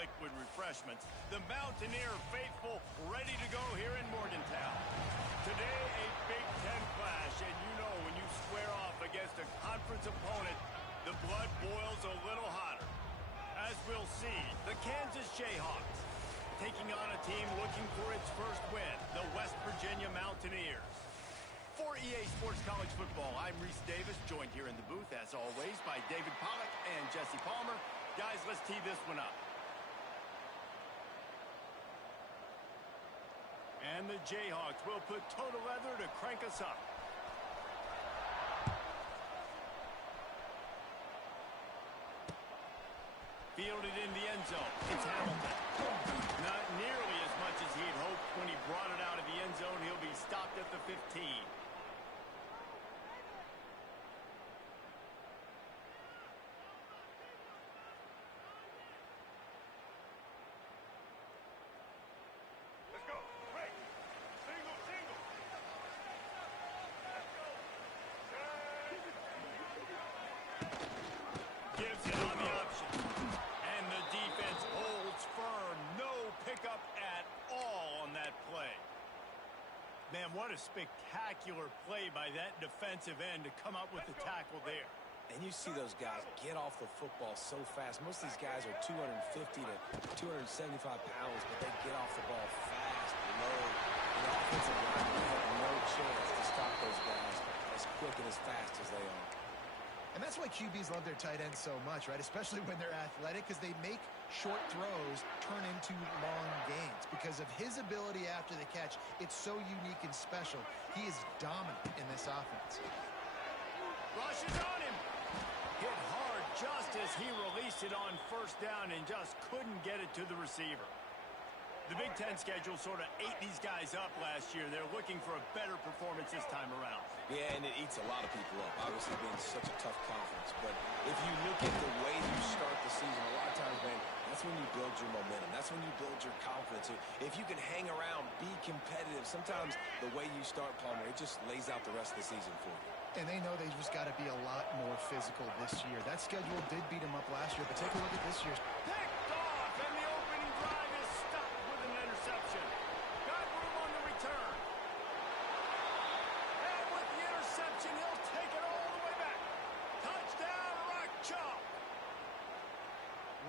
liquid refreshments. The Mountaineer faithful ready to go here in Morgantown. Today, a Big Ten clash, and you know when you square off against a conference opponent, the blood boils a little hotter. As we'll see, the Kansas Jayhawks taking on a team looking for its first win, the West Virginia Mountaineers. For EA Sports College Football, I'm Reese Davis, joined here in the booth, as always, by David Pollack and Jesse Palmer. Guys, let's tee this one up. And the Jayhawks will put toe to leather to crank us up. Fielded in the end zone. It's Hamilton. Not nearly as much as he'd hoped when he brought it out of the end zone. He'll be stopped at the 15. Let's go. Break. Single, single. Let's go. Gives it on the option. And the defense holds firm. No pickup at all on that play. Man, what a spectacular play by that defensive end to come up with the tackle there. And you see those guys get off the football so fast. Most of these guys are 250 to 275 pounds, but they get off the ball fast, low. And the offensive line have no chance to stop those guys as quick and as fast as they are. And that's why QBs love their tight ends so much, right? Especially when they're athletic, because they make short throws turn into long gains. Because of his ability after the catch, it's so unique and special. He is dominant in this offense. Rushes on him. Hit hard just as he released it on first down and just couldn't get it to the receiver. The Big Ten schedule sort of ate these guys up last year. They're looking for a better performance this time around. Yeah, and it eats a lot of people up. Obviously, being such a tough conference. But if you look at the way you start the season, a lot of times, man, that's when you build your momentum. That's when you build your confidence. If you can hang around, be competitive, sometimes the way you start, Palmer, it just lays out the rest of the season for you. And they know they just got to be a lot more physical this year. That schedule did beat them up last year, but take a look at this year's. Picked off, and the opening drive is stopped with an interception. Got room on the return. And with the interception, he'll take it all the way back. Touchdown, Rock Chalk.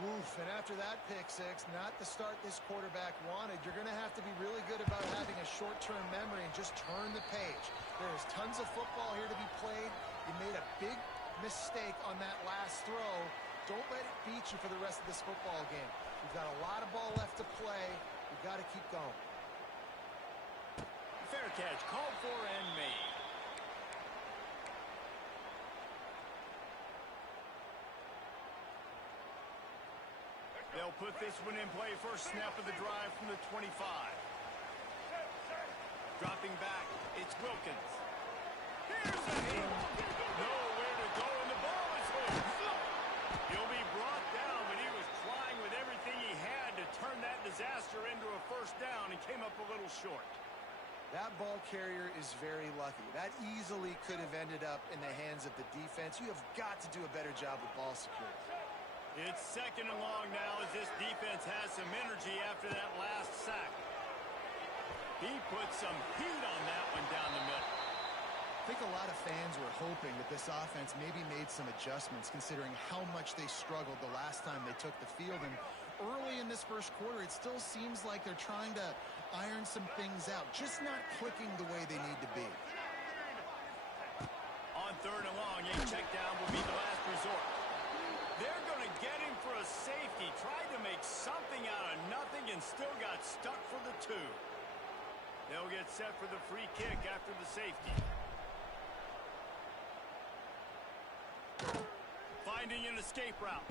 Woof, and after that pick six, not the start this quarterback wanted. You're going to have to be really good about having a short-term memory and just turn the page. There's tons of football here to be played. You made a big mistake on that last throw. Don't let it beat you for the rest of this football game. You've got a lot of ball left to play. You've got to keep going. Fair catch, called for and made. They'll put this one in play. First snap of the drive from the 25. Dropping back, it's Wilkins. Here's a hit. Nowhere to go, and the ball is loose. He'll be brought down, but he was trying with everything he had to turn that disaster into a first down and came up a little short. That ball carrier is very lucky. That easily could have ended up in the hands of the defense. You have got to do a better job with ball security. It's second and long now as this defense has some energy after that last sack. He put some heat on that one down the middle. I think a lot of fans were hoping that this offense maybe made some adjustments considering how much they struggled the last time they took the field. And early in this first quarter, it still seems like they're trying to iron some things out, just not clicking the way they need to be. On third and long, a check down will be the last resort. They're going to get him for a safety. Tried to make something out of nothing and still got stuck for the two. They'll get set for the free kick after the safety. Finding an escape route.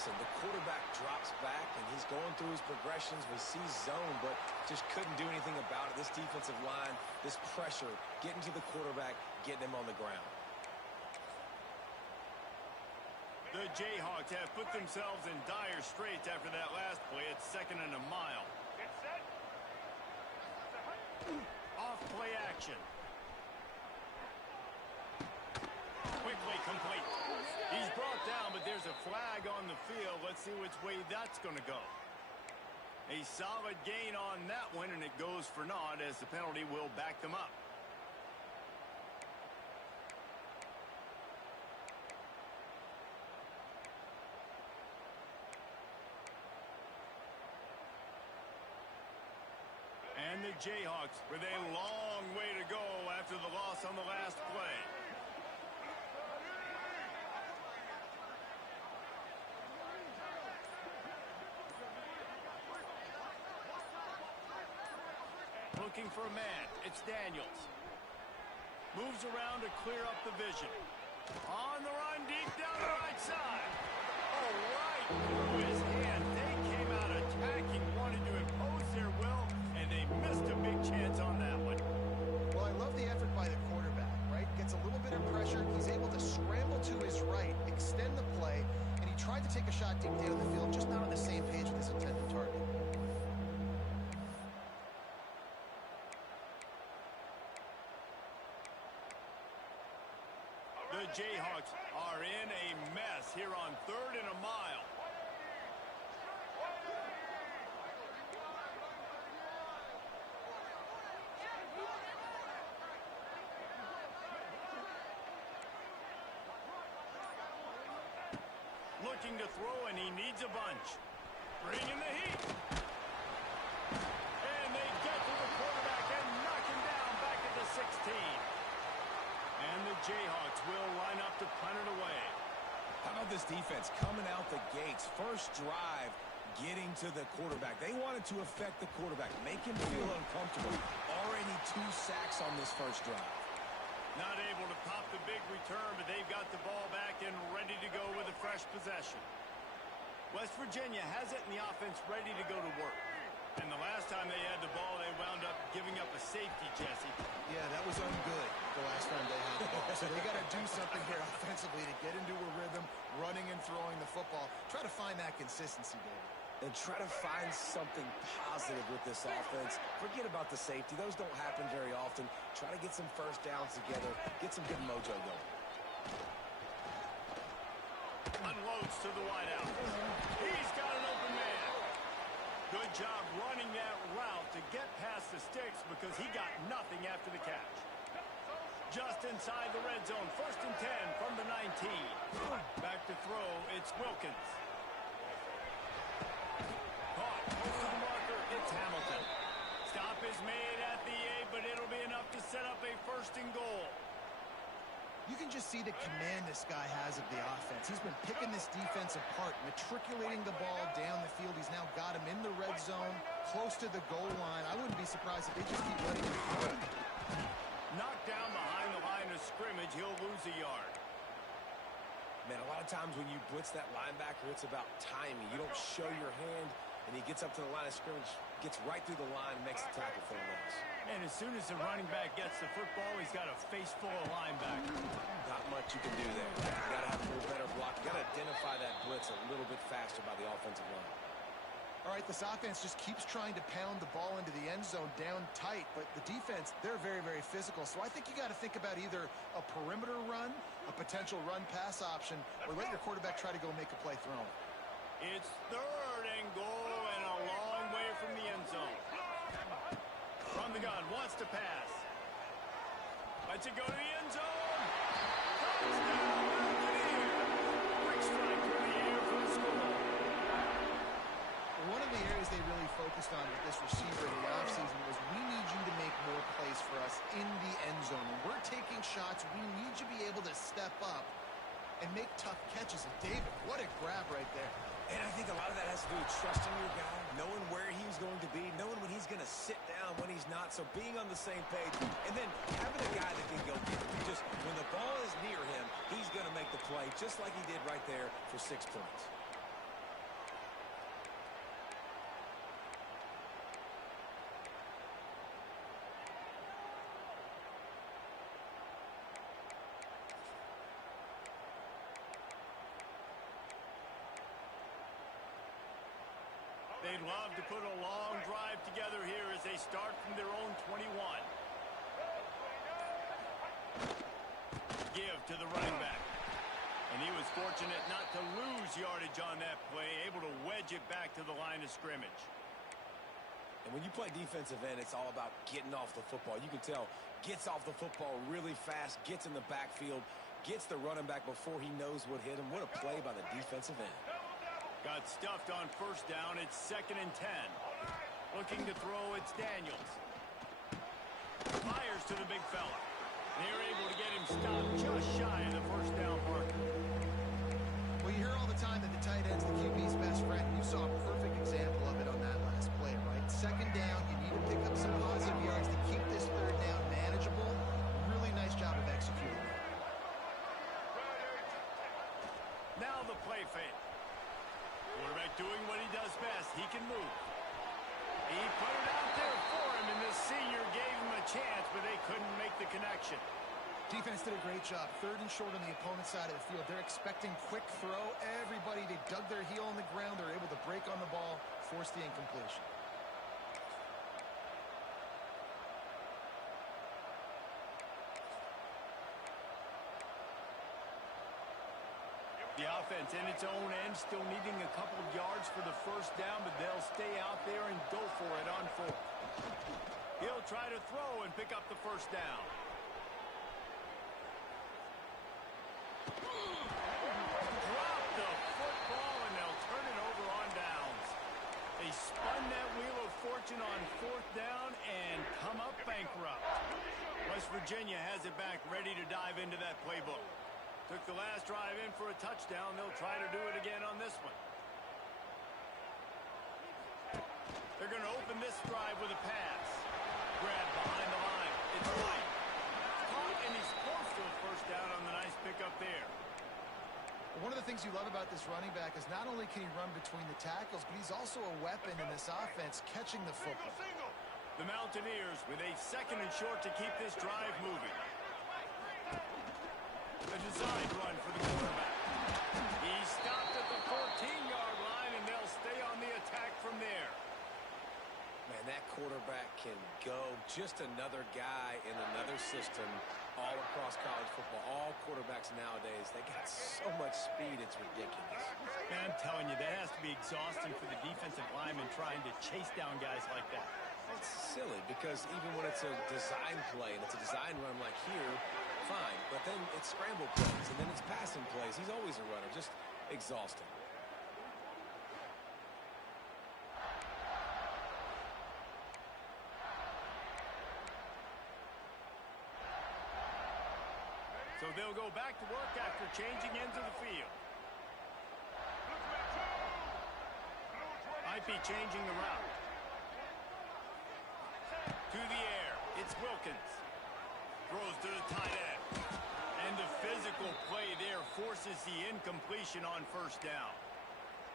listen, the quarterback drops back, and he's going through his progressions. We see zone, but just couldn't do anything about it. This defensive line, this pressure, getting to the quarterback, getting him on the ground. The Jayhawks have put themselves in dire straits after that last play. It's 2nd and a mile. Get set. Off play action. Quickly complete. He's brought down, but there's a flag on the field. Let's see which way that's going to go. A solid gain on that one, and it goes for naught as the penalty will back them up. And the Jayhawks with a long way to go after the loss on the last play. Looking for a man. It's Daniels. Moves around to clear up the vision. On the run, deep down the right side. Oh, right through his hand. They came out attacking, wanting to impose their will, and they missed a big chance on that one. Well, I love the effort by the quarterback, right? Gets a little bit of pressure. He's able to scramble to his right, extend the play, and he tried to take a shot deep down the field, just not on the same page with his intended target. The Jayhawks are in a mess here on 3rd and a mile. Looking to throw, and he needs a bunch. Bringing the heat. And they get to the quarterback and knock him down back at the 16. And the Jayhawks will line up to punt it away. How about this defense coming out the gates? First drive, getting to the quarterback. They wanted to affect the quarterback, make him feel uncomfortable. Already 2 sacks on this first drive. Not able to pop the big return, but they've got the ball back and ready to go with a fresh possession. West Virginia has it, and the offense ready to go to work. And the last time they had the ball, they wound up giving up a safety, Jesse. Yeah, that was ungood the last time they had the ball. So they got to do something here offensively to get into a rhythm, running and throwing the football. Try to find that consistency, David. And try to find something positive with this offense. Forget about the safety. Those don't happen very often. Try to get some first downs together. Get some good mojo going. Unloads to the wideout. He's got an open man. Good job running that route to get past the sticks because he got nothing after the catch. Just inside the red zone. 1st and 10 from the 19. Back to throw. It's Wilkins. Caught. Close to the marker. It's Hamilton. Stop is made at the 8, but it'll be enough to set up a 1st and goal. You can just see the command this guy has of the offense. He's been picking this defense apart, matriculating the ball down the field. He's now got him in the red zone, close to the goal line. I wouldn't be surprised if they just keep letting him throw. Knocked down behind the line of scrimmage. He'll lose a yard. Man, a lot of times when you blitz that linebacker, it's about timing. You don't show your hand, and he gets up to the line of scrimmage, gets right through the line, and makes the tackle for a loss. And as soon as the running back gets the football, he's got a face full of linebackers. Not much you can do there. You got to have a little better block. You got to identify that blitz a little bit faster by the offensive line. All right, this offense just keeps trying to pound the ball into the end zone down tight, but the defense, they're very, very physical. So I think you got to think about either a perimeter run, a potential run-pass option, or let your quarterback try to go make a play thrown. It's 3rd and goal and a long way from the end zone. From the gun, wants to pass. Lets it go to the end zone. Touchdown, Mountaineers. Quick strike through the air for the score. One of the areas they really focused on with this receiver in the offseason was we need you to make more plays for us in the end zone. When we're taking shots, we need you to be able to step up and make tough catches. And David, what a grab right there. And I think a lot of that has to do with trusting your guy, knowing where he's going to be, knowing when he's going to sit down, when he's not, so being on the same page, and then having a guy that can go get it. Just when the ball is near him, he's going to make the play, just like he did right there for 6 points. They'd love to put a long drive together here as they start from their own 21. Give to the running back. And he was fortunate not to lose yardage on that play, able to wedge it back to the line of scrimmage. And when you play defensive end, it's all about getting off the football. You can tell, gets off the football really fast, gets in the backfield, gets the running back before he knows what hit him. What a play by the defensive end. Got stuffed on first down. It's 2nd and 10. Looking to throw, it's Daniels. Fires to the big fella. They're able to get him stopped just shy of the first down marker. Well, you hear all the time that the tight end's the QB's best friend. You saw a perfect example of it on that last play, right? 2nd down, you need to pick up some positive yards to keep this 3rd down manageable. Really nice job of executing. Now the play fake. Quarterback doing what he does best. He can move. He put it out there for him, and the senior gave him a chance, but they couldn't make the connection. Defense did a great job. 3rd and short on the opponent's side of the field. They're expecting quick throw. Everybody, they dug their heel on the ground. They're able to break on the ball, force the incompletion. The offense in its own end still needing a couple of yards for the first down, but they'll stay out there and go for it on 4th. He'll try to throw and pick up the first down. Drop the football, and they'll turn it over on downs. They spun that wheel of fortune on 4th down and come up bankrupt. West Virginia has it back, ready to dive into that playbook. Took the last drive in for a touchdown. They'll try to do it again on this one. They're going to open this drive with a pass. Grab behind the line. It's White. Caught, and he's close to a first down on the nice pickup there. One of the things you love about this running back is not only can he run between the tackles, but he's also a weapon in this offense, catching the football. The Mountaineers with a 2nd and short to keep this drive moving. A designed run for the quarterback. He stopped at the 14-yard line, and they'll stay on the attack from there. Man, that quarterback can go. Just another guy in another system all across college football. All quarterbacks nowadays, they got so much speed, it's ridiculous. Man, I'm telling you, that has to be exhausting for the defensive lineman trying to chase down guys like that. It's silly because even when it's a design play and it's a design run like here, fine. But then it's scramble plays and then it's passing plays. He's always a runner. Just exhausting. So they'll go back to work after changing into the field. Might be changing the route. To the air. It's Wilkins. Throws to the tight end. And the physical play there forces the incompletion on first down.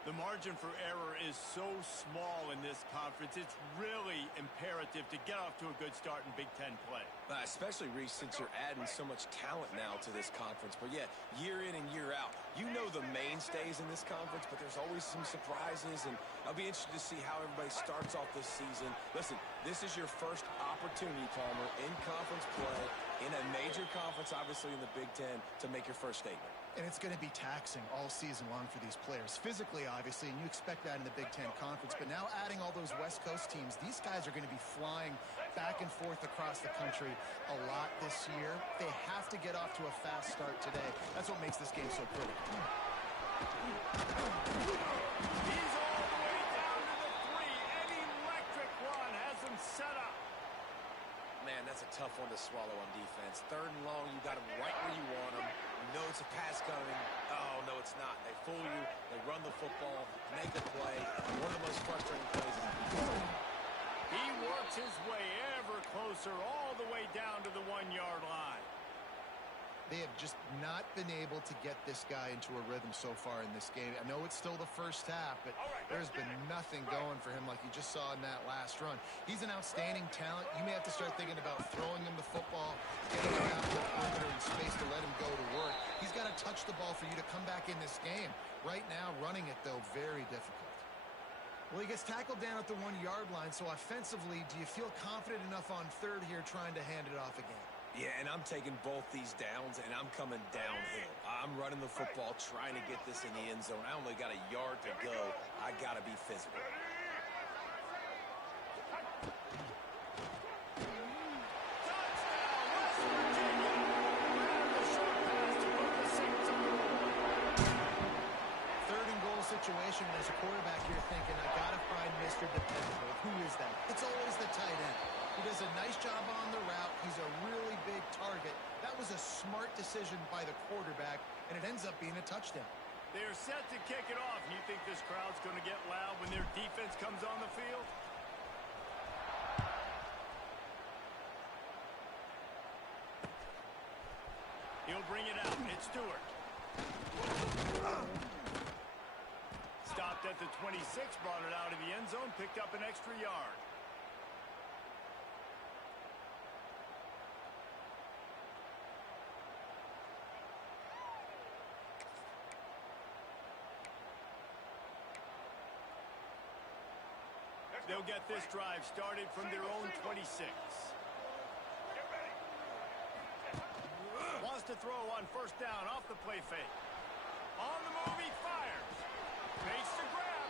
The margin for error is so small in this conference. It's really imperative to get off to a good start in Big Ten play. Especially, Reese, since you're adding so much talent now to this conference. But, yeah, year in and year out, you know the mainstays in this conference, but there's always some surprises. And I'll be interested to see how everybody starts off this season. Listen, this is your first opportunity, Palmer, in conference play, in a major conference, obviously in the Big Ten, to make your first statement. And it's going to be taxing all season long for these players. Physically, obviously, and you expect that in the Big Ten Conference. But now adding all those West Coast teams, these guys are going to be flying back and forth across the country a lot this year. They have to get off to a fast start today. That's what makes this game so critical. He's all the way down to the 3. An electric run has him set up. Man, that's a tough one to swallow on defense. 3rd and long, you got him right where you want him. You know it's a pass coming. Oh, no, it's not. They fool you. They run the football, make the play. One of the most frustrating plays is he works his way ever closer all the way down to the 1-yard line. They have just not been able to get this guy into a rhythm so far in this game. I know it's still the first half, but there's been nothing going for him like you just saw in that last run. He's an outstanding talent. You may have to start thinking about throwing him the football, getting him out to the perimeter in space to let him go to work. He's got to touch the ball for you to come back in this game. Right now, running it, though, very difficult. Well, he gets tackled down at the 1-yard line, so offensively, do you feel confident enough on third here trying to hand it off again? Yeah, and I'm taking both these downs, and I'm coming downhill. I'm running the football, trying to get this in the end zone. I only got a yard to go. I got to be physical. Situation as a quarterback, you're thinking, I gotta find Mr. Dependable. Who is that? It's always the tight end. He does a nice job on the route. He's a really big target. That was a smart decision by the quarterback, and it ends up being a touchdown. They're set to kick it off. You think this crowd's going to get loud when their defense comes on the field? He'll bring it out. It's Stewart. Stopped at the 26, brought it out of the end zone, picked up an extra yard. They'll get this drive started from their own 26. Wants to throw on first down off the play fake. On the move, he fires. Makes the grab.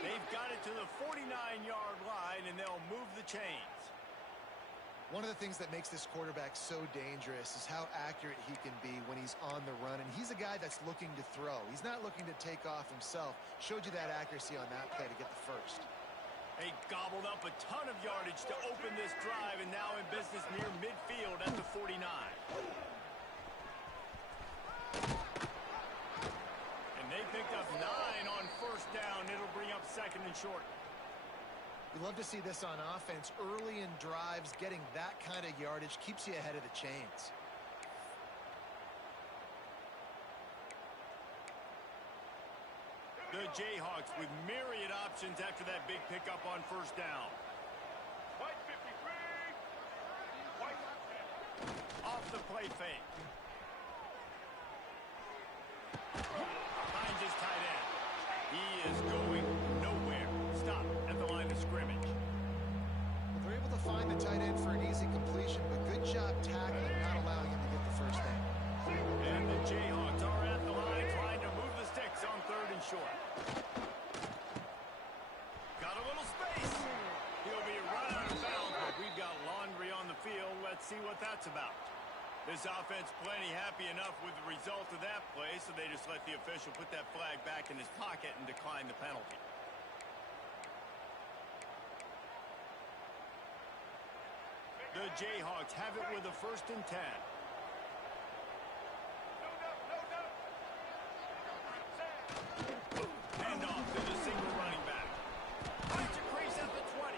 They've got it to the 49-yard line, and they'll move the chains. One of the things that makes this quarterback so dangerous is how accurate he can be when he's on the run. And he's a guy that's looking to throw. He's not looking to take off himself. Showed you that accuracy on that play to get the first. They gobbled up a ton of yardage to open this drive, and now in business near midfield at the 49. They picked up 9 on first down. It'll bring up second and short. You love to see this on offense. Early in drives, getting that kind of yardage keeps you ahead of the chains. The Jayhawks with myriad options after that big pickup on first down. White 53. White. Off the play fake. Finds his tight end. He is going nowhere. Stop at the line of scrimmage. Well, they're able to find the tight end for an easy completion, but good job tackling, not allowing him to get the first down. And the Jayhawks are at the line trying to move the sticks on third and short. Got a little space. He'll be run out of bounds, but we've got laundry on the field. Let's see what that's about. This offense plenty happy enough with the result of that play, so they just let the official put that flag back in his pocket and decline the penalty. The Jayhawks have it with a 1st and 10. Hand off to the single running back. Finds a crease at the 20.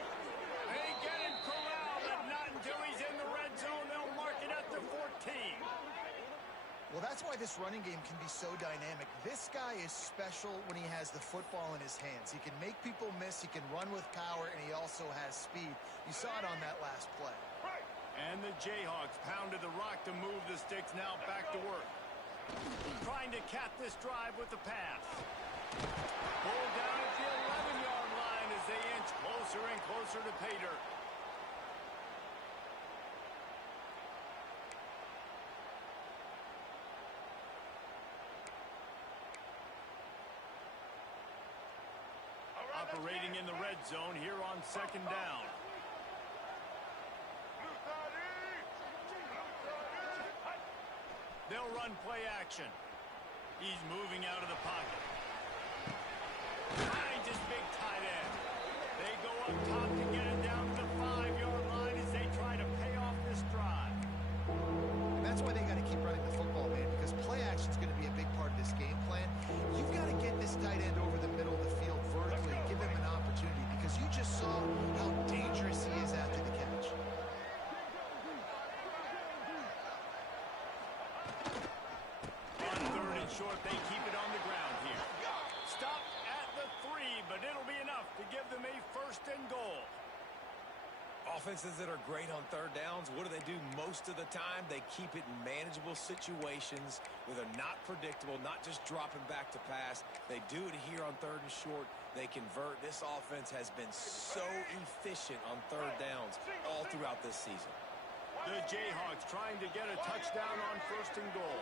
They get him corralled, but not until he's in the red zone. They'll mark it at the 14. Well, that's why this running game can be so dynamic. This guy is special when he has the football in his hands. He can make people miss, he can run with power, and he also has speed. You saw it on that last play. And the Jayhawks pounded the rock to move the sticks, now back to work. Trying to cap this drive with the pass. Pulled down at the 11-yard line as they inch closer and closer to pay dirt. Operating in the red zone here on 2nd down. They'll run play action. He's moving out of the pocket. Finds his big tight end. They go up top to get it down to the 5-yard line as they try to pay off this drive. And that's why they got to keep running the football, man, because play action is going to be a big part of this game plan. You've got to get this tight end over the middle of the field vertically, give him an opportunity, because you just saw how dangerous he is after the catch. On 3rd and short, they keep it on the ground here. Offenses that are great on third downs, what do they do most of the time? They keep it in manageable situations where they're not predictable, not just dropping back to pass. They do it here on third and short. They convert. This offense has been so efficient on third downs all throughout this season. The Jayhawks trying to get a touchdown on first and goal.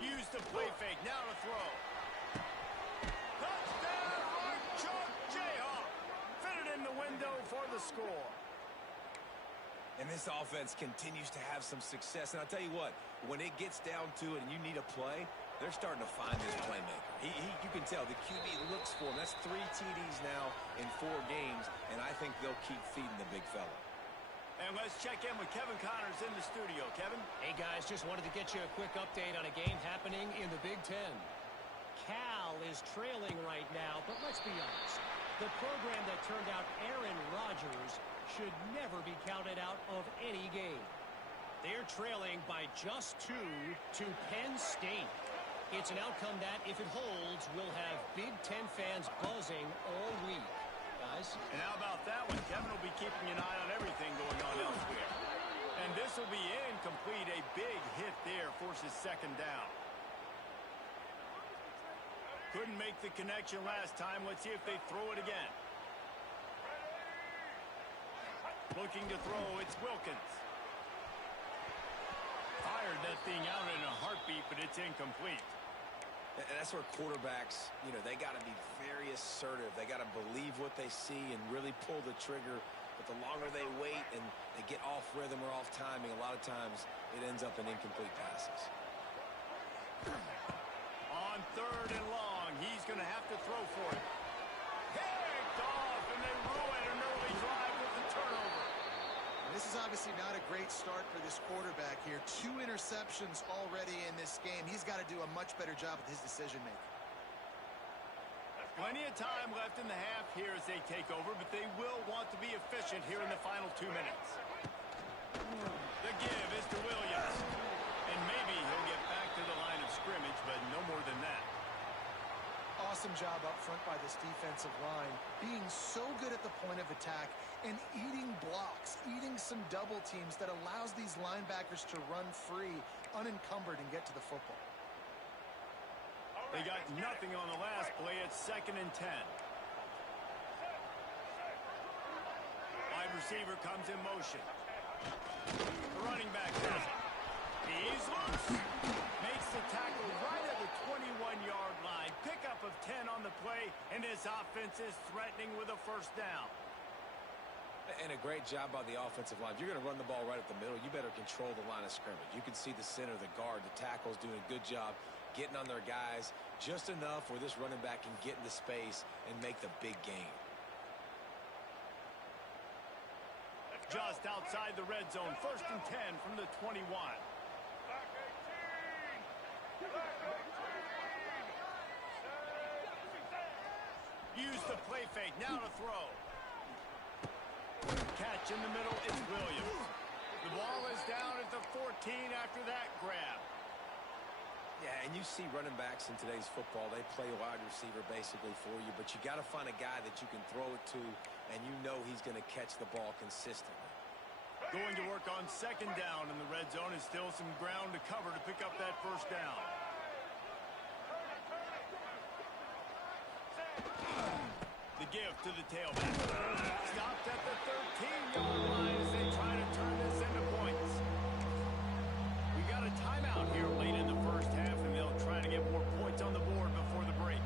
Use the play fake. Now to throw. Touchdown, Chuck Jayhawk. Fit it in the window for the score. And this offense continues to have some success. And I'll tell you what, when it gets down to it and you need a play, they're starting to find this playmaker. You can tell the QB looks for him. That's 3 TDs now in 4 games, and I think they'll keep feeding the big fella. And let's check in with Kevin Connors in the studio. Kevin? Hey, guys, just wanted to get you a quick update on a game happening in the Big Ten. Cal is trailing right now, but let's be honest. The program that turned out Aaron Rodgers should never be counted out of any game. They're trailing by just 2 to Penn State. It's an outcome that, if it holds, will have Big Ten fans buzzing all week. Guys? And how about that one? Kevin will be keeping an eye on everything going on elsewhere. And this will be incomplete. A big hit there forces second down. Couldn't make the connection last time. Let's see if they throw it again. Looking to throw, it's Wilkins. Fired that thing out in a heartbeat, but it's incomplete. And that's where quarterbacks, they got to be very assertive. They got to believe what they see and really pull the trigger. But the longer they wait and they get off rhythm or off timing, a lot of times it ends up in incomplete passes. On third and long, he's going to have to throw for it. Picked off, and they ruin an early drive with the turnover. This is obviously not a great start for this quarterback here. 2 interceptions already in this game. He's got to do a much better job with his decision-making. Plenty of time left in the half here as they take over, but they will want to be efficient here in the final 2 minutes. The give is to Williams. And maybe he'll get back to the line of scrimmage, but no more than that. Awesome job up front by this defensive line, being so good at the point of attack and eating blocks, eating some double teams that allows these linebackers to run free, unencumbered, and get to the football. They got nothing on the last play. It's 2nd and 10. Wide receiver comes in motion. The running back does it. He's loose. Makes the tackle right at the 21-yard line. Pickup of 10 on the play, and this offense is threatening with a first down. And a great job by the offensive line. If you're going to run the ball right up the middle, you better control the line of scrimmage. You can see the center, the guard, the tackle's doing a good job getting on their guys just enough where this running back can get into space and make the big gain. Just outside the red zone, 1st and 10 from the 21. Use the play fake, now to throw. Catch in the middle, it's Williams. The ball is down at the 14 after that grab. Yeah, and you see running backs in today's football, they play wide receiver basically for you, but you got to find a guy that you can throw it to, and you know he's going to catch the ball consistently. Going to work on 2nd down in the red zone, is still some ground to cover to pick up that first down. The give to the tailback. Stopped at the 13-yard line as they try to turn this into points. We got a timeout here late in the first half, and they'll try to get more points on the board before the break.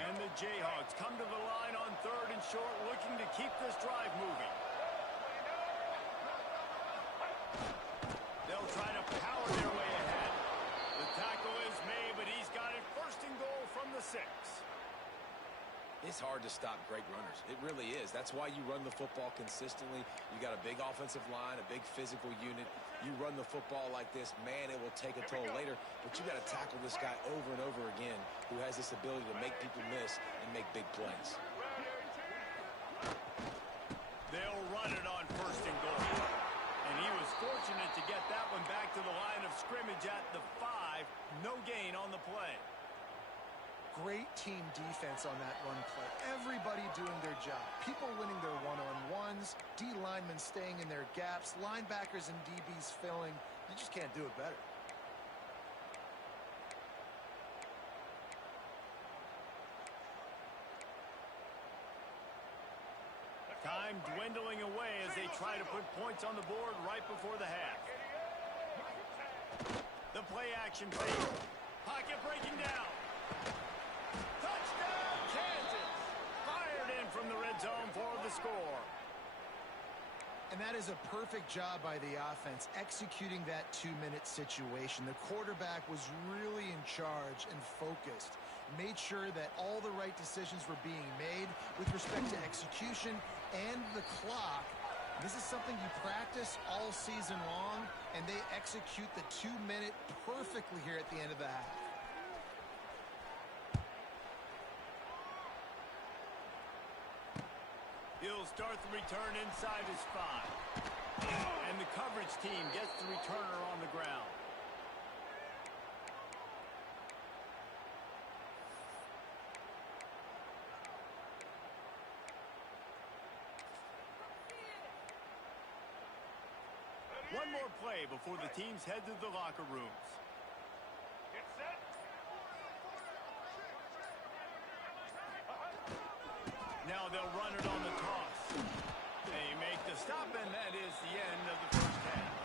And the Jayhawks come to the line on 3rd and short, looking to keep this drive moving. They'll try to power their way ahead. The tackle is made, but he's got it 1st and goal from the 6. It's hard to stop great runners. It really is. That's why you run the football consistently. You got a big offensive line, a big physical unit. You run the football like this, man, it will take a toll later. But you got to tackle this guy over and over again who has this ability to make people miss and make big plays. They'll run it on 1st and goal. And he was fortunate to get that one back to the line of scrimmage at the Great team defense on that run play. Everybody doing their job. People winning their one-on-ones, D linemen staying in their gaps, linebackers and DBs filling. You just can't do it better. Time dwindling away as they try to put points on the board right before the half. The play action fake. Pocket breaking down. Touchdown, Kansas! Fired in from the red zone for the score. And that is a perfect job by the offense, executing that 2-minute situation. The quarterback was really in charge and focused. Made sure that all the right decisions were being made with respect to execution and the clock. This is something you practice all season long, and they execute the 2-minute perfectly here at the end of the half. He'll start the return inside his 5. And the coverage team gets the returner on the ground. One more play before the teams head to the locker rooms. Get set. Now they'll run it on the toss. They make the stop, and that is the end of the first half.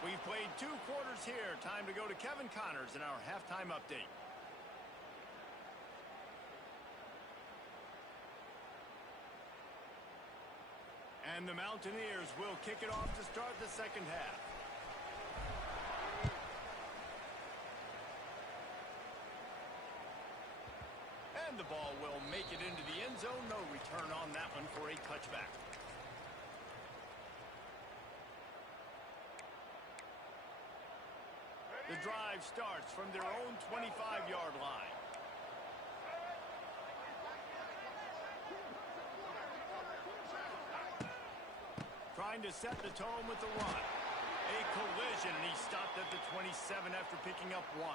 We've played 2 quarters here. Time to go to Kevin Connors in our halftime update. And the Mountaineers will kick it off to start the second half. And the ball will make it into the end zone. No return on that one for a touchback. The drive starts from their own 25-yard line. Trying to set the tone with the run. A collision, and he stopped at the 27 after picking up 1.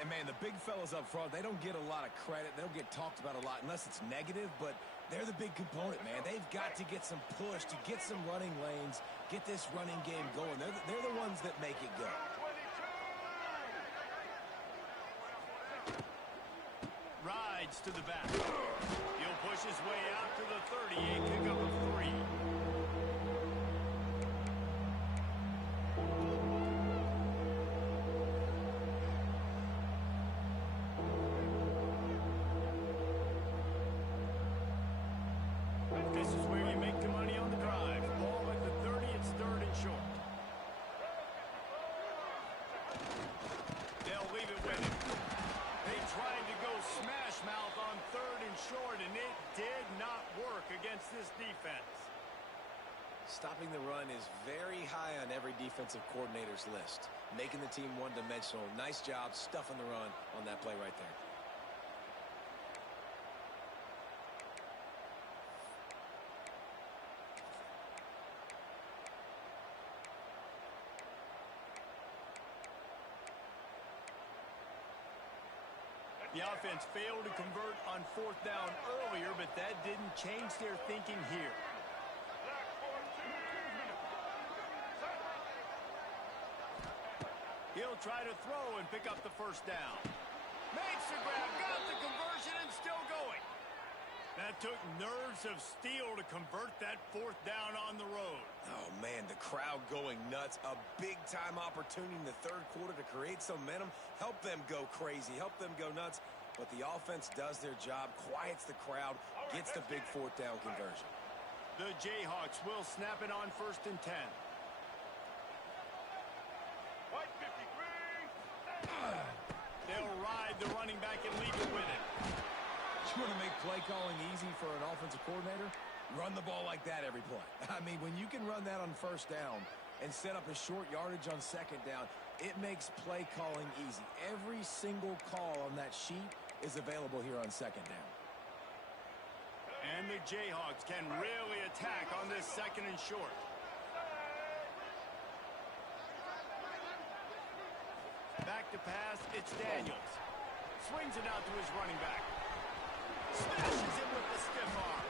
And, man, the big fellas up front, they don't get a lot of credit. They don't get talked about a lot unless it's negative, but they're the big component, man. They've got to get some push, to get some running lanes, get this running game going. They're the ones that make it go. Rides to the back. He'll push his way out to the 30, a pickup of 3. This is where you make the money on the drive. Ball at the 30, it's 3rd and short. They'll leave it with him. They tried to go smash mouth on 3rd and short, and it did not work against this defense. Stopping the run is very high on every defensive coordinator's list. Making the team one-dimensional. Nice job stuffing the run on that play right there. The offense failed to convert on 4th down earlier, but that didn't change their thinking here. He'll try to throw and pick up the 1st down. Makes the grab, got the conversion, and still going. That took nerves of steel to convert that 4th down on the road. Oh, man, the crowd going nuts. A big-time opportunity in the 3rd quarter to create some momentum, help them go crazy, help them go nuts. But the offense does their job, quiets the crowd, gets the big 4th down conversion. The Jayhawks will snap it on 1st and 10. White 53. They'll ride the running back and leave it with him. You want to make play calling easy for an offensive coordinator? Run the ball like that every play. I mean, when you can run that on 1st down and set up a short yardage on 2nd down, it makes play calling easy. Every single call on that sheet is available here on 2nd down. And the Jayhawks can really attack on this 2nd and short. Back to pass, it's Daniels. Swings it out to his running back. Smashes him with the stiff arm.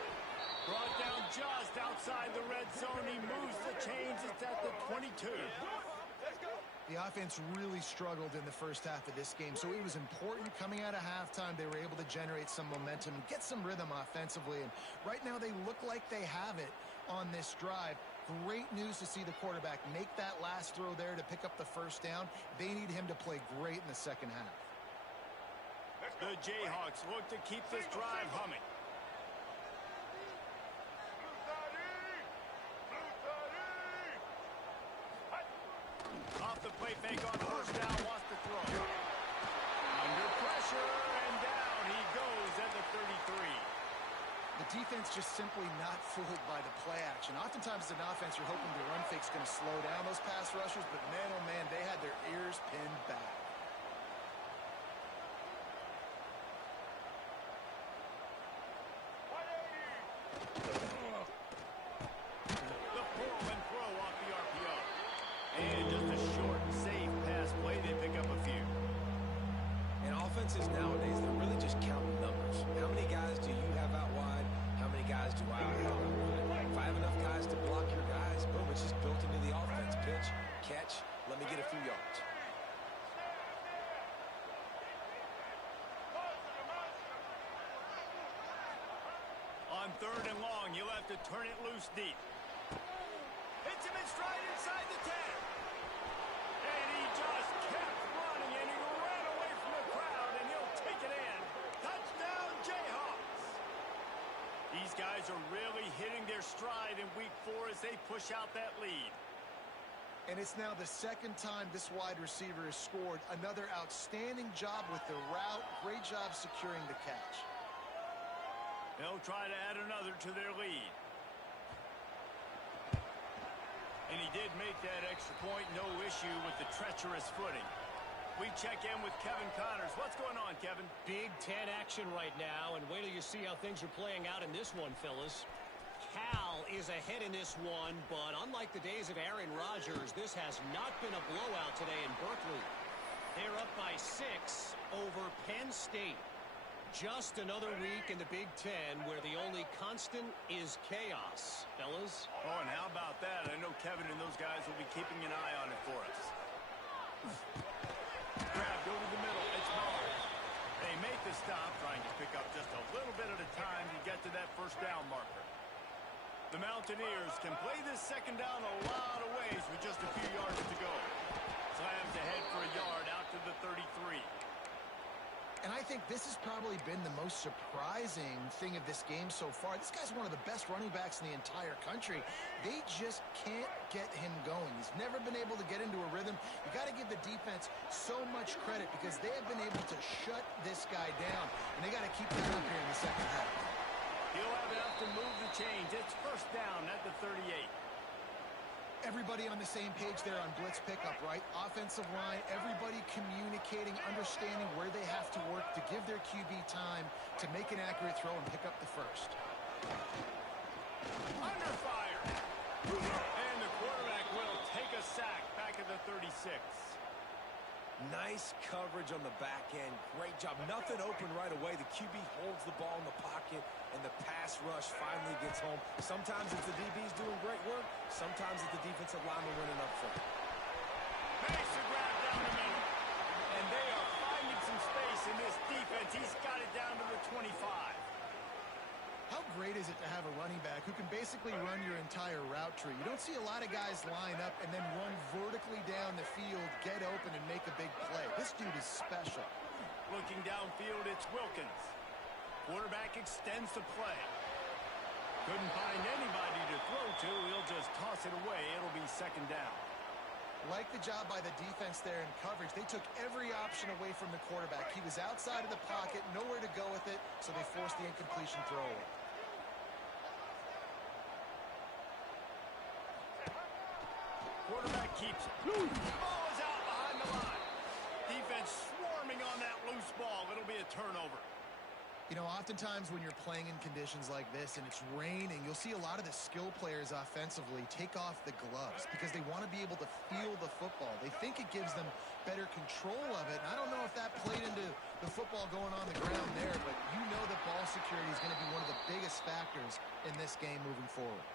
Brought down just outside the red zone. He moves the chains. It's at the 22. The offense really struggled in the first half of this game, so it was important coming out of halftime. They were able to generate some momentum and get some rhythm offensively, and right now they look like they have it on this drive. Great news to see the quarterback make that last throw there to pick up the first down. They need him to play great in the second half. The Jayhawks look to keep this drive humming. Off the play fake on first down, wants to throw. Under pressure, and down he goes at the 33. The defense just simply not fooled by the play action. Oftentimes as an offense, you're hoping the run fake's going to slow down those pass rushers, but man, oh man, they had their ears pinned back. The pull and throw off the RPO. And just a short, safe pass play. They pick up a few. And offenses nowadays, they're really just counting numbers. How many guys do you have out wide? How many guys do I have out wide? If I have enough guys to block your guys, boom, it's just built into the offense. Pitch, catch, let me get a few yards. On third and long, you'll have to turn it loose deep. Hits him in stride inside the 10. And he just kept running, and he ran away from the crowd, and he'll take it in. Touchdown, Jayhawks. These guys are really hitting their stride in week 4 as they push out that lead. And it's now the second time this wide receiver has scored. Another outstanding job with the route. Great job securing the catch. They'll try to add another to their lead. And he did make that extra point, no issue with the treacherous footing. We check in with Kevin Connors. What's going on, Kevin? Big Ten action right now, and wait till you see how things are playing out in this one, fellas. Cal is ahead in this one, but unlike the days of Aaron Rodgers, this has not been a blowout today in Berkeley. They're up by 6 over Penn State. Just another week in the Big Ten where the only constant is chaos, fellas. Oh, and how about that? I know Kevin and those guys will be keeping an eye on it for us. Grabbed over the middle. It's hard. They make the stop, trying to pick up just a little bit at a time to get to that first down marker. The Mountaineers can play this second down a lot of ways with just a few yards to go. Slams ahead for a yard out to the 33. And I think this has probably been the most surprising thing of this game so far. This guy's one of the best running backs in the entire country. They just can't get him going. He's never been able to get into a rhythm. You got to give the defense so much credit because they have been able to shut this guy down. And they got to keep that up here in the second half. He'll have enough to move the chains. It's first down at the 38. Everybody on the same page there on blitz pickup, right? Offensive line, everybody communicating, understanding where they have to work to give their QB time to make an accurate throw and pick up the first. Under fire. And the quarterback will take a sack back at the 36. Nice coverage on the back end. Great job. Nothing open right away. The QB holds the ball in the pocket, and the pass rush finally gets home. Sometimes it's the DBs doing great work. Sometimes it's the defensive lineman winning up front. Makes the grab down the middle. And they are finding some space in this defense. He's got it down to the 25. How great is it to have a running back who can basically run your entire route tree? You don't see a lot of guys line up and then run vertically down the field, get open, and make a big play. This dude is special. Looking downfield, it's Wilkins. Quarterback extends the play. Couldn't find anybody to throw to. He'll just toss it away. It'll be second down. Like the job by the defense there in coverage. They took every option away from the quarterback. He was outside of the pocket, nowhere to go with it, so they forced the incompletion throw away. Quarterback keeps it. The ball is out behind the line. Defense swarming on that loose ball. It'll be a turnover. You know, oftentimes when you're playing in conditions like this and it's raining, you'll see a lot of the skill players offensively take off the gloves because they want to be able to feel the football. They think it gives them better control of it. And I don't know if that played into the football going on the ground there, but you know that ball security is going to be one of the biggest factors in this game moving forward.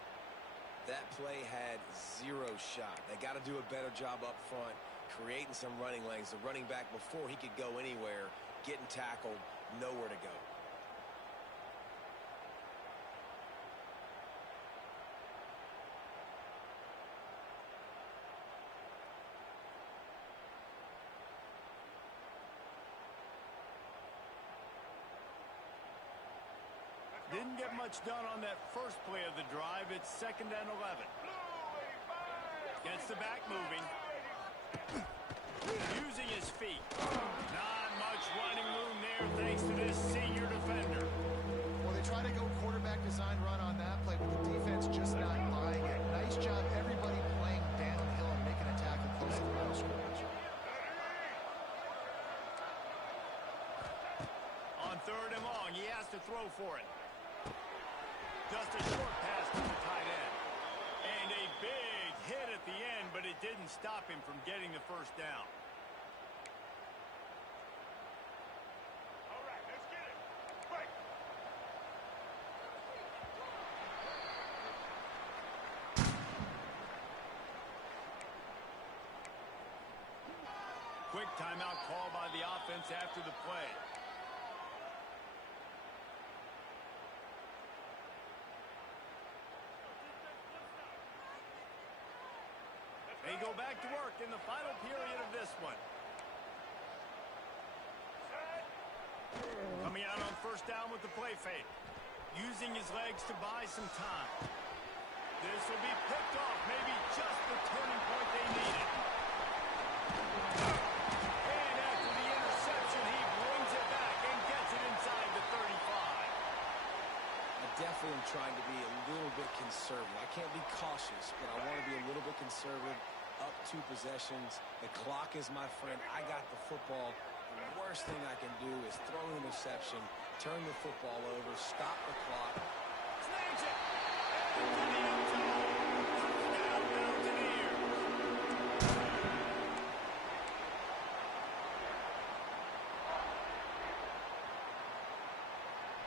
That play had zero shot. They got to do a better job up front, creating some running lanes. The running back, before he could go anywhere, getting tackled, nowhere to go. Didn't get much done on that first play of the drive. It's 2nd and 11. Gets the back moving. Using his feet. Not much running room there thanks to this senior defender. Well, they try to go quarterback design run on that play, but the defense just not buying it. Nice job, everybody playing downhill and making a tackle close to the line of scrimmage. On 3rd and long, he has to throw for it. Just a short pass to the tight end. And a big hit at the end, but it didn't stop him from getting the first down. All right, let's get it. Break. Quick timeout call by the offense after the play. They go back to work in the final period of this one. Coming out on 1st down with the play fake. Using his legs to buy some time. This will be picked off. Maybe just the turning point they needed. And after the interception, he brings it back and gets it inside the 35. I definitely am trying to be a little bit conservative. I can't be cautious, but I want to be a little bit conservative. Up 2 possessions. The clock is my friend. I got the football. The worst thing I can do is throw an interception, turn the football over, stop the clock. Snags it. And to the end zone. Touchdown, Mountaineers.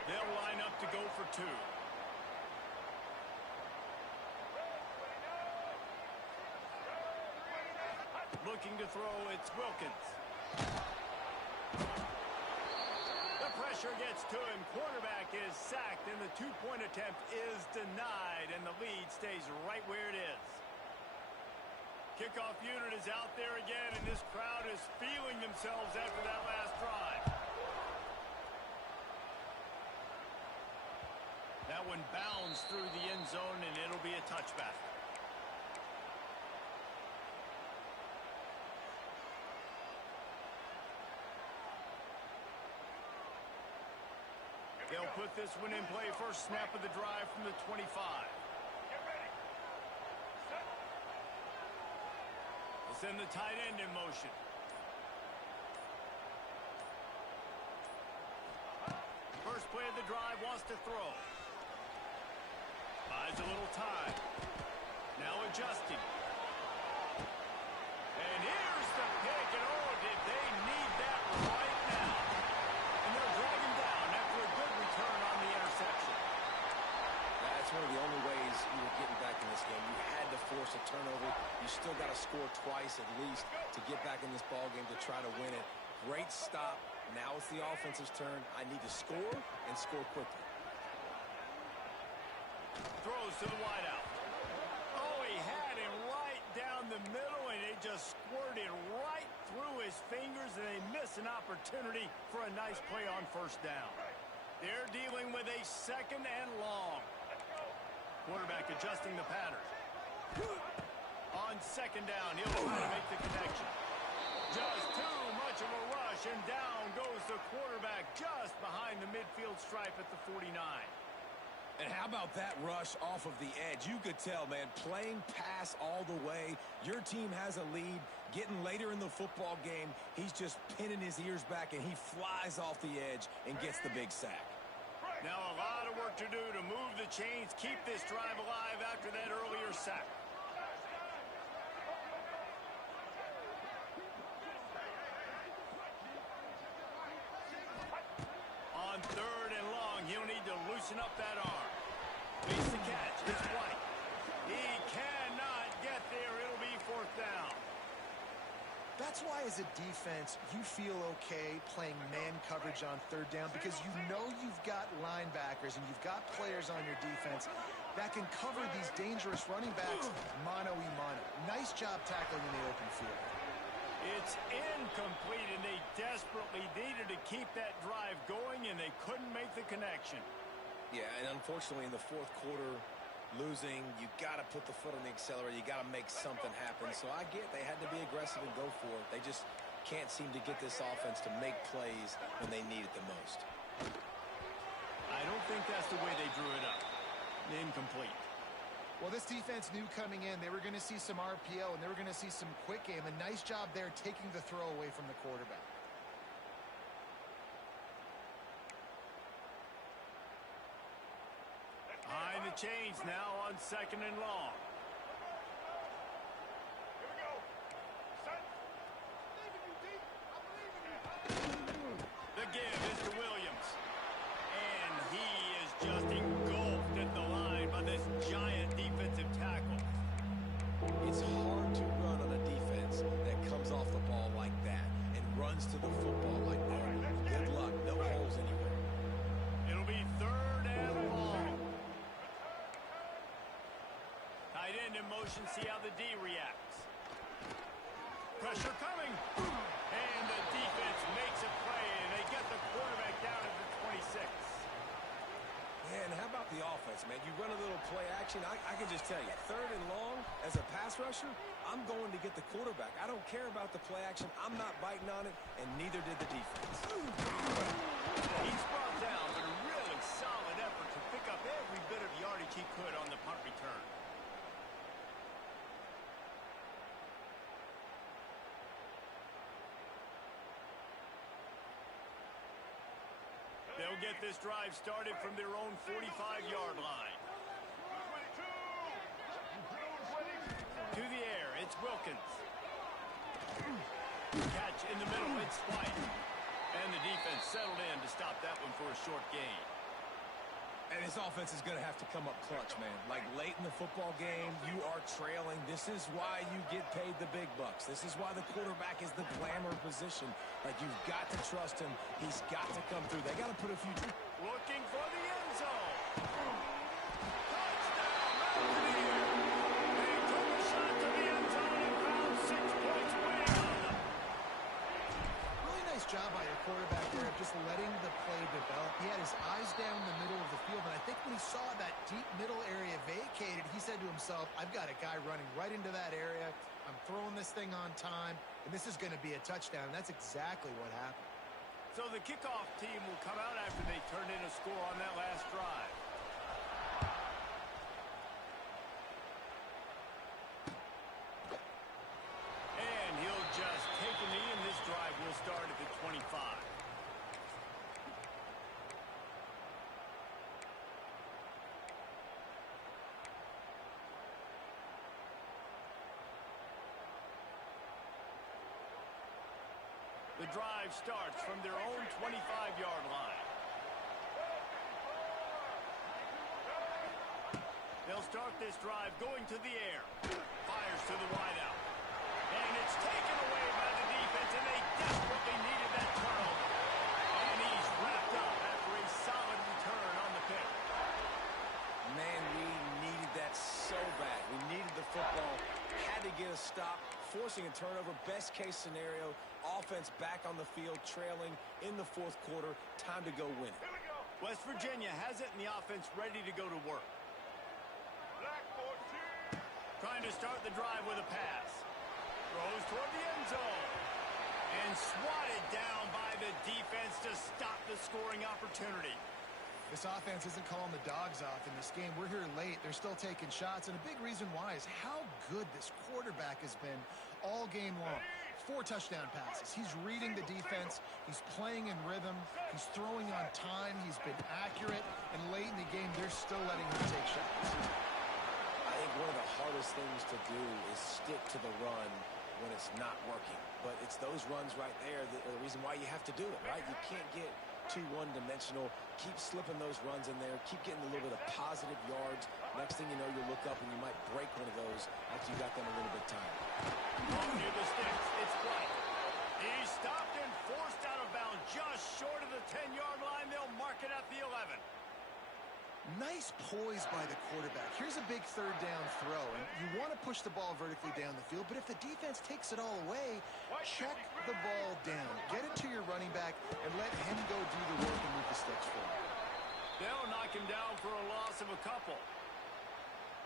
They'll line up to go for 2. Looking to throw, it's Wilkins. The pressure gets to him. Quarterback is sacked, and the 2-point attempt is denied, and the lead stays right where it is. Kickoff unit is out there again, and this crowd is feeling themselves after that last drive. That one bounds through the end zone, and it'll be a touchback. They'll put this one in play. First snap of the drive from the 25. Get ready. Set. They send the tight end in motion. First play of the drive, wants to throw. Buys a little time. Now adjusting. And here's the pick. And oh, did they need that right now. And they'll drag him down after a good return on the interception. That's one of the only ways you were getting back in this game. You had to force a turnover. You still got to score twice at least to get back in this ball game to try to win it. Great stop. Now it's the offensive's turn. I need to score and score quickly. Throws to the wideout. Oh, he had him right down the middle, and it just squirted right through his fingers, and they miss an opportunity for a nice play on 1st down. They're dealing with a 2nd and long. Quarterback adjusting the pattern. On 2nd down, he'll try to make the connection. Just too much of a rush, and down goes the quarterback just behind the midfield stripe at the 49. And how about that rush off of the edge? You could tell, man, playing pass all the way. Your team has a lead. Getting later in the football game, he's just pinning his ears back, and he flies off the edge and gets the big sack. Now a lot of work to do to move the chains, keep this drive alive after that earlier sack. On 3rd and long, he'll need to loosen up that arm. Makes the catch. It's White. He cannot get there. It'll be 4th down. That's why, as a defense, you feel okay playing man coverage on 3rd down because you know you've got linebackers and you've got players on your defense that can cover these dangerous running backs mano-a-mano. Nice job tackling in the open field. It's incomplete, and they desperately needed to keep that drive going, and they couldn't make the connection. Yeah, and unfortunately in the 4th quarter, losing, you got to put the foot on the accelerator. You got to make something happen. So I get they had to be aggressive and go for it. They just can't seem to get this offense to make plays when they need it the most. I don't think that's the way they drew it up. Incomplete. Well, this defense knew coming in they were going to see some RPO and they were going to see some quick game. A nice job there taking the throw away from the quarterback. Behind the chains now on 2nd and long. Here we go. Set. The give is to Williams. And he is just engulfed at the line by this giant defensive tackle. It's hard to run on a defense that comes off the ball like that and runs to the football like that. Good luck. No holes anywhere. It'll be 3rd and long. Tight end in motion. See how the D reacts. Pressure coming. And the defense makes a play, and they get the quarterback down at the 26. Man, how about the offense, man? You run a little play action. I can just tell you, 3rd and long, as a pass rusher, I'm going to get the quarterback. I don't care about the play action. I'm not biting on it, and neither did the defense. He's brought down, but a really solid effort to pick up every bit of yardage he could on the punt return. They'll get this drive started from their own 45-yard line. To the air, it's Wilkins. Catch in the middle, it's White. And the defense settled in to stop that one for a short gain. And this offense is going to have to come up clutch, man. Like late in the football game, you are trailing. This is why you get paid the big bucks. This is why the quarterback is the glamour position. Like, you've got to trust him. He's got to come through. They got to put a few... Looking for the end zone. Touchdown, Mountaineers! They took a shot to the end zone and found 6 points winning on them. Really nice job by your quarterback there of just letting the play develop. He had his eyes down the middle of the field, and I think when he saw that deep middle area vacated, he said to himself, I've got a guy running right into that area. I'm throwing this thing on time, and this is going to be a touchdown. That's exactly what happened. So the kickoff team will come out after they turned in a score on that last drive. And he'll just take a knee, and this drive will start at the 25. The drive starts from their own 25-yard line. They'll start this drive going to the air. Fires to the wideout. And it's taken away by the defense, and they desperately needed that turnover. And he's wrapped up after a solid return on the pick. Man, we needed that so bad. We needed the football. Had to get a stop. Forcing a turnover, best case scenario, offense back on the field, trailing in the 4th quarter, time to go win it. West Virginia has it and the offense ready to go to work. Trying to start the drive with a pass. Throws toward the end zone. And swatted down by the defense to stop the scoring opportunity. This offense isn't calling the dogs off in this game. We're here late. They're still taking shots, and a big reason why is how good this quarterback has been all game long. 4 touchdown passes. He's reading the defense. He's playing in rhythm. He's throwing on time. He's been accurate. And late in the game, they're still letting him take shots. I think one of the hardest things to do is stick to the run when it's not working. But it's those runs right there that are the reason why you have to do it, right? You can't get too one-dimensional. Keep slipping those runs in there. Keep getting a little bit of positive yards. Next thing you know, you'll look up and you might break one of those after you got them a little bit tired. Near the sticks, it's White. He's stopped and forced out of bounds just short of the 10-yard line. They'll mark it at the 11. Nice poise by the quarterback. Here's a big 3rd down throw, and you want to push the ball vertically down the field, but if the defense takes it all away, check the ball down. Get it to your running back and let him go do the work and move the sticks for you. They'll knock him down for a loss of a couple.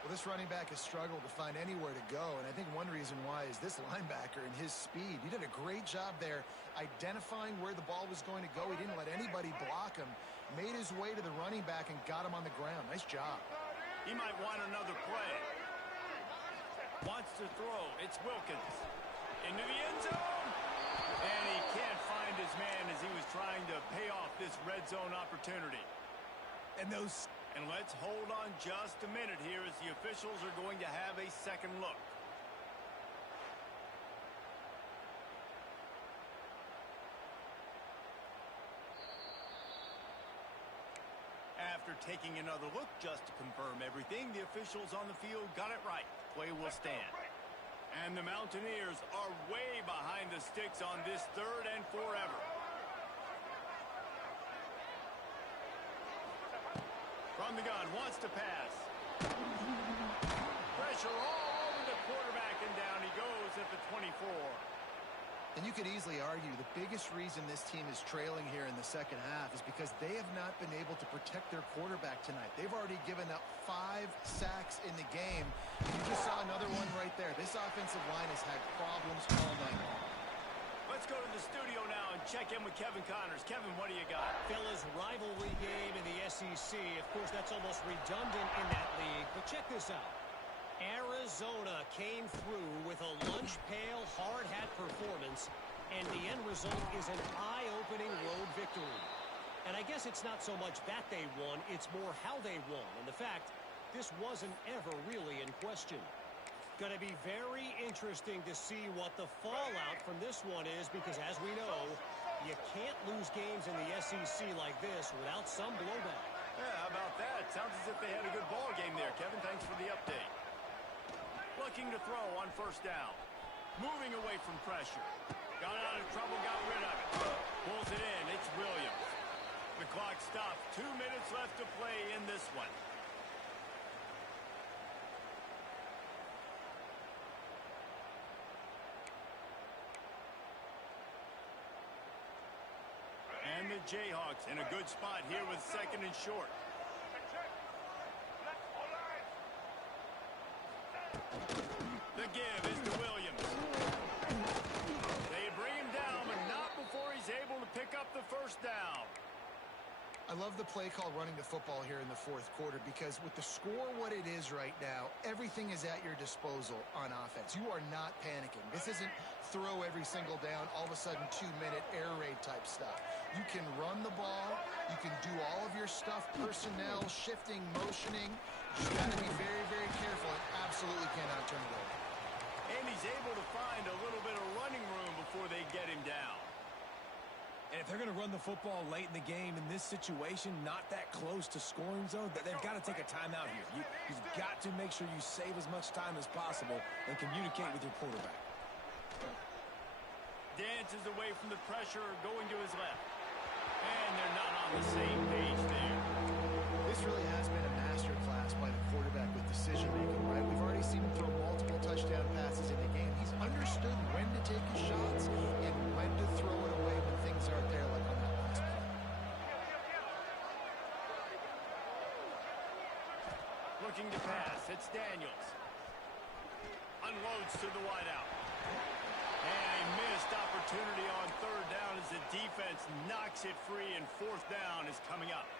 Well, this running back has struggled to find anywhere to go, and I think one reason why is this linebacker and his speed. He did a great job there identifying where the ball was going to go. He didn't let anybody block him. Made his way to the running back and got him on the ground. Nice job. He might want another play. Wants to throw. It's Wilkins. Into the end zone. And he can't find his man as he was trying to pay off this red zone opportunity. And let's hold on just a minute here as the officials are going to have a second look. After taking another look just to confirm everything, the officials on the field got it right. Play will stand. And the Mountaineers are way behind the sticks on this 3rd and forever. From the gun, wants to pass. Pressure all over the quarterback, and down he goes at the 24. And you could easily argue the biggest reason this team is trailing here in the second half is because they have not been able to protect their quarterback tonight. They've already given up 5 sacks in the game. You just saw another one right there. This offensive line has had problems all night long. Let's go to the studio now and check in with Kevin Connors. Kevin, what do you got? Fellas, rivalry game in the SEC. Of course, that's almost redundant in that league. But check this out. Arizona came through with a lunch pail, hard hat performance, and the end result is an eye-opening road victory. And I guess it's not so much that they won, it's more how they won. And the fact, this wasn't ever really in question. Going to be very interesting to see what the fallout from this one is, because as we know, you can't lose games in the SEC like this without some blowback. Yeah, how about that? Sounds as if they had a good ball game there. Kevin, thanks for the update. Looking to throw on 1st down. Moving away from pressure. Got out of trouble, got rid of it. Pulls it in. It's Williams. The clock stopped. 2 minutes left to play in this one. And the Jayhawks in a good spot here with 2nd and short. The give is to Williams. They bring him down, but not before he's able to pick up the 1st down. I love the play call running the football here in the 4th quarter, because with the score what it is right now, everything is at your disposal on offense. You are not panicking. This isn't throw every single down, all of a sudden 2-minute air raid type stuff. You can run the ball. You can do all of your stuff, personnel, shifting, motioning. You just got to be very, very careful and absolutely cannot turn it over. And he's able to find a little bit of running room before they get him down. And if they're going to run the football late in the game in this situation, not that close to scoring zone, they've got to take a timeout here. You've got to make sure you save as much time as possible and communicate with your quarterback. Dances away from the pressure, going to his left. And they're not on the same page there. This really has been a masterclass by the quarterback with decision-making, right? We've already seen him throw multiple touchdown passes in the game. He's understood when to take his shots and when to throw it away when things aren't there, like on that last play. Looking to pass. It's Daniels. Unloads to the wideout. And a missed opportunity on 3rd down as the defense knocks it free, and 4th down is coming up.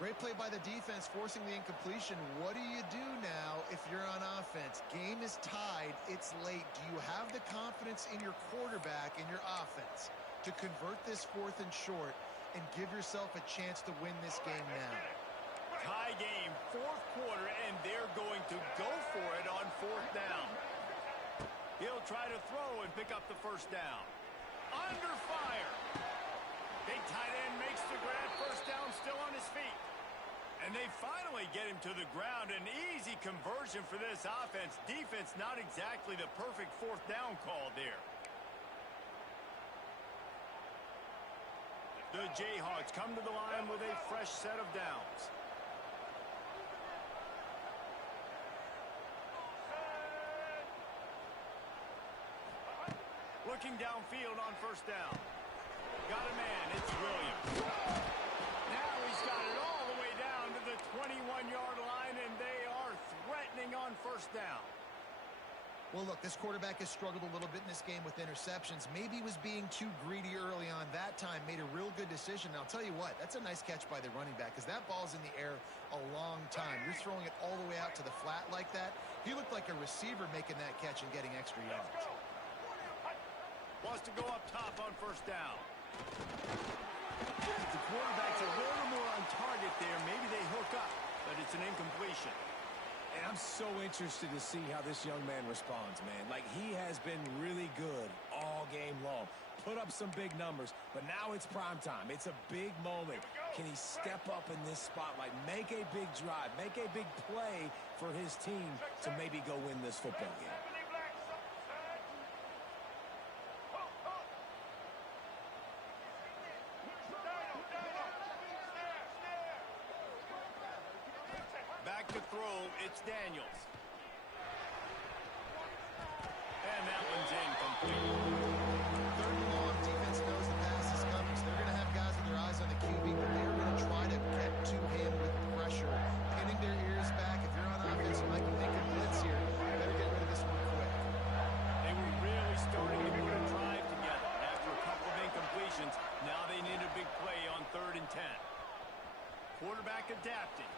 Great play by the defense, forcing the incompletion. What do you do now if you're on offense? defense. Game is tied. It's late. Do you have the confidence in your quarterback and your offense to convert this 4th and short and give yourself a chance to win this game now? Tie game, 4th quarter, and they're going to go for it on 4th down. He'll try to throw and pick up the 1st down. Under fire. Big tight end makes the grab. 1st down, still on his feet. And they finally get him to the ground. An easy conversion for this offense. Defense, not exactly the perfect 4th down call there. The Jayhawks come to the line with a fresh set of downs. Looking downfield on 1st down. Got a man. It's Williams. Now he's got it all the way down to the 21-yard line, and they are threatening on 1st down. Well, look, this quarterback has struggled a little bit in this game with interceptions. Maybe he was being too greedy early on. That time made a real good decision. And I'll tell you what, that's a nice catch by the running back because that ball's in the air a long time. You're throwing it all the way out to the flat like that. He looked like a receiver making that catch and getting extra yards. Wants to go up top on 1st down. The quarterback's a little more on target there. Maybe they hook up, but it's an incompletion. And I'm so interested to see how this young man responds, man. Like, he has been really good all game long. Put up some big numbers, but now it's prime time. It's a big moment. Can he step up in this spotlight, make a big drive, make a big play for his team to maybe go win this football game? Back to throw, it's Daniels. And that one's incomplete. 3rd and long, defense knows the pass is coming, so they're going to have guys with their eyes on the QB, but they're going to try to get to him with pressure, pinning their ears back. If you're on offense, you might be thinking blitz here. Better get rid of this one quick. They were really starting to put a drive together. After a couple of incompletions, now they need a big play on 3rd and 10. Quarterback adapting.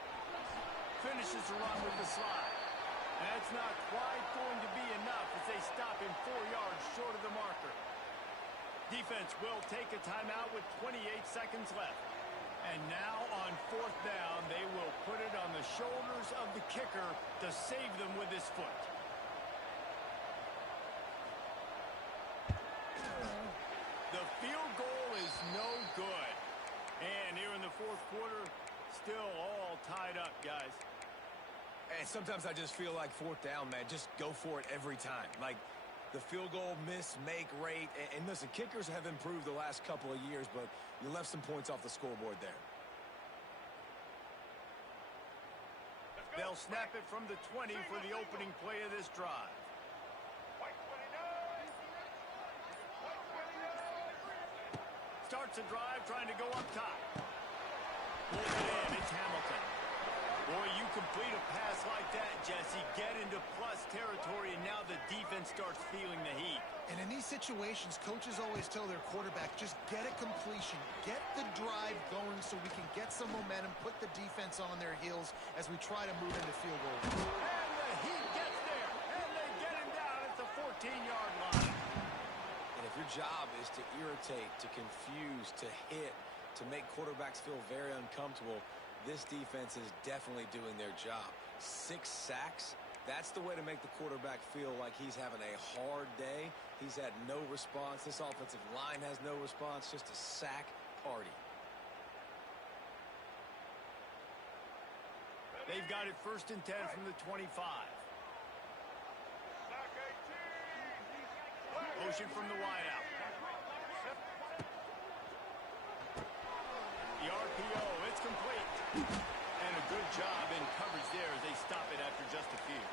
Finishes the run with the slide. That's not quite going to be enough as they stop him 4 yards short of the marker. Defense will take a timeout with 28 seconds left. And now on 4th down, they will put it on the shoulders of the kicker to save them with his foot. The field goal is no good. And here in the 4th quarter, still all tied up, guys. And sometimes I just feel like 4th down, man, just go for it every time. Like, the field goal miss-make rate. And listen, kickers have improved the last couple of years, but you left some points off the scoreboard there. They'll snap it from the 20 for the opening play of this drive. Starts a drive trying to go up top. Pulls it in. It's Hamilton. Boy, you complete a pass like that, Jesse, get into plus territory, and now the defense starts feeling the heat. And in these situations, coaches always tell their quarterback, just get a completion, get the drive going so we can get some momentum, put the defense on their heels as we try to move into field goal. And the heat gets there, and they get him down at the 14-yard line. And if your job is to irritate, to confuse, to hit, to make quarterbacks feel very uncomfortable, this defense is definitely doing their job. 6 sacks, that's the way to make the quarterback feel like he's having a hard day. He's had no response. This offensive line has no response, just a sack party. They've got it 1st and 10 from the 25. Motion from the wideout. The RPO, it's complete. And a good job in coverage there as they stop it after just a few.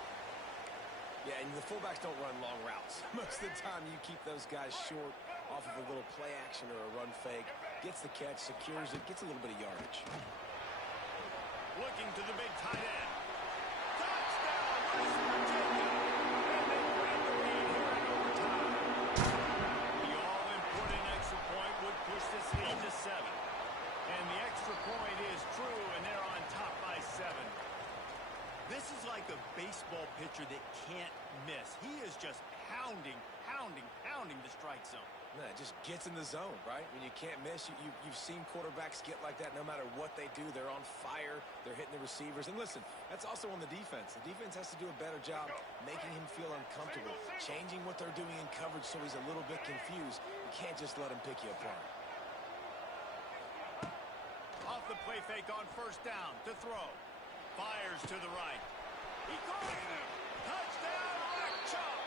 Yeah, and the fullbacks don't run long routes. Most of the time you keep those guys short off of a little play action or a run fake. Gets the catch, secures it, gets a little bit of yardage. Looking to the big tight end. Touchdown, West Virginia. And they grab the lead here in overtime. The all-important extra point would push this lead to 7. And the extra point is true, and they're on top by 7. This is like a baseball pitcher that can't miss. He is just pounding the strike zone. No, it just gets in the zone, right? When you can't miss, you've seen quarterbacks get like that no matter what they do. They're on fire. They're hitting the receivers. And listen, that's also on the defense. The defense has to do a better job making him feel uncomfortable, changing what they're doing in coverage so he's a little bit confused. You can't just let him pick you apart. Off the play fake on first down to throw. Fires to the right. He caught it. Touchdown, Black Chop.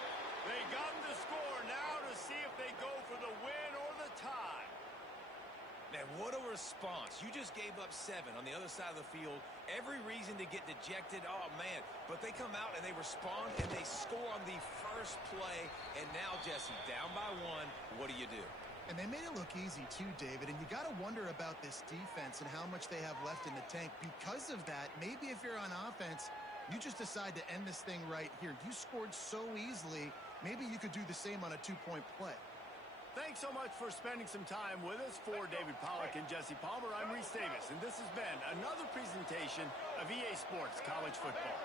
They got the score now to see if they go for the win or the tie. Man, what a response. You just gave up 7 on the other side of the field. Every reason to get dejected. Oh, man. But they come out and they respond and they score on the first play. And now, Jesse, down by 1. What do you do? And they made it look easy too, David. And you got to wonder about this defense and how much they have left in the tank. Because of that, maybe if you're on offense, you just decide to end this thing right here. You scored so easily. Maybe you could do the same on a 2-point play. Thanks so much for spending some time with us. For David Pollack and Jesse Palmer, I'm Reese Davis, and this has been another presentation of EA Sports College Football.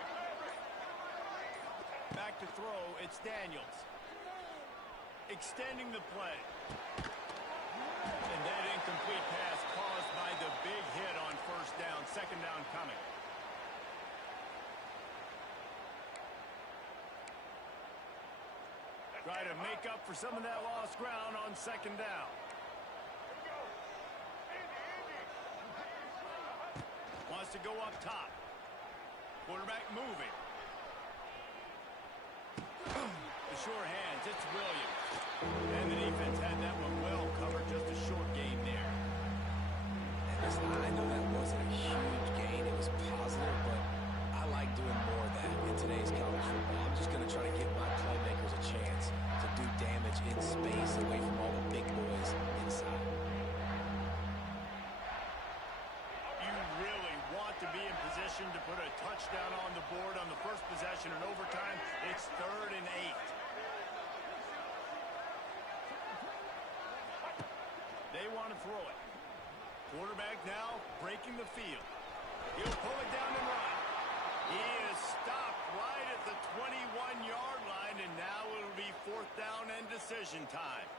Back to throw, it's Daniels. Extending the play. And that incomplete pass caused by the big hit on first down. Second down coming. Try to make up for some of that lost ground on second down. Wants to go up top. Quarterback moving. The sure hands, it's Williams. And the defense had that one well covered, just a short gain there. And listen, I know that wasn't a huge gain. It was positive, but I like doing more of that in today's college football. I'm just going to try to give my playmakers a chance to do damage in space away from all the big boys inside. You really want to be in position to put a touchdown on the board on the first possession in overtime. It's 3rd and 8. They want to throw it. Quarterback now breaking the field. He'll pull it down and run. He is stopped right at the 21-yard line, and now it'll be 4th down and decision time.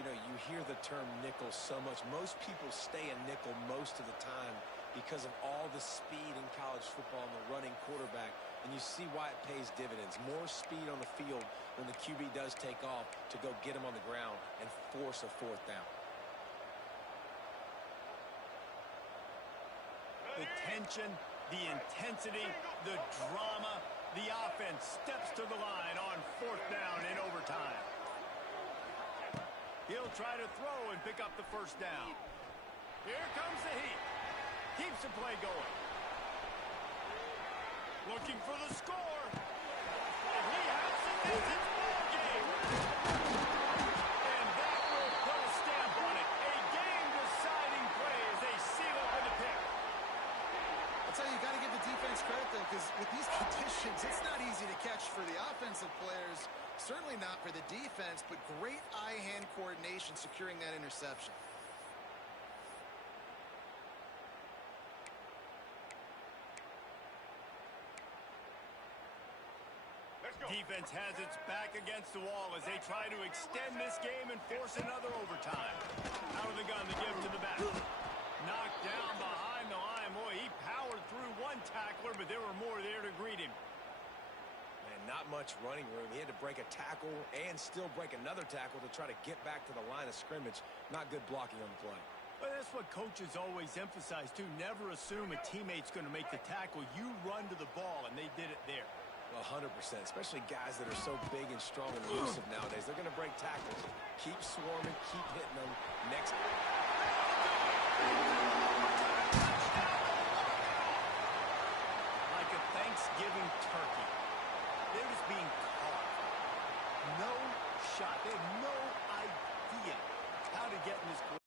You know, you hear the term nickel so much. Most people stay a nickel most of the time because of all the speed in college football and the running quarterback. And you see why it pays dividends. More speed on the field when the QB does take off to go get him on the ground and force a 4th down. The tension, the intensity, the drama, the offense steps to the line on 4th down in overtime. He'll try to throw and pick up the first down. Here comes the heat. Keeps the play going. Looking for the score. And he has it. It's ball game. And that will put a stamp on it. A game-deciding play as they seal it with a pick. I'll tell you, you got to give the defense credit, though, because with these conditions, it's not easy to catch for the offensive players. Certainly not for the defense, but great eye-hand coordination securing that interception. Defense has its back against the wall as they try to extend this game and force another overtime. Out of the gun, the give to the back. Knocked down behind the line. Boy, he powered through one tackler, but there were more there to greet him. Man, not much running room. He had to break a tackle and still break another tackle to try to get back to the line of scrimmage. Not good blocking on the play. Well, that's what coaches always emphasize, too. Never assume a teammate's going to make the tackle. You run to the ball, and they did it there. Well, 100%, especially guys that are so big and strong and elusive nowadays. They're going to break tackles. Keep swarming, keep hitting them. Next. Like a Thanksgiving turkey. They're just being caught. No shot. They have no idea how to get in this